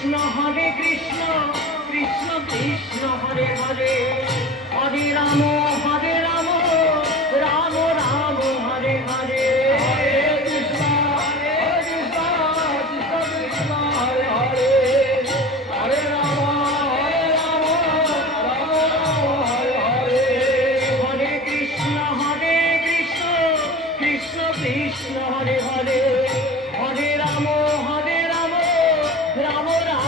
Krishna Krishna Krishna Hare Hare Hare Ram Ram Ram Hare Hare Krishna Krishna Krishna Hare Hare Hare Ram Ram Hare Hare Hare Krishna Krishna Krishna Hare Hare Hare Ram Ram Ram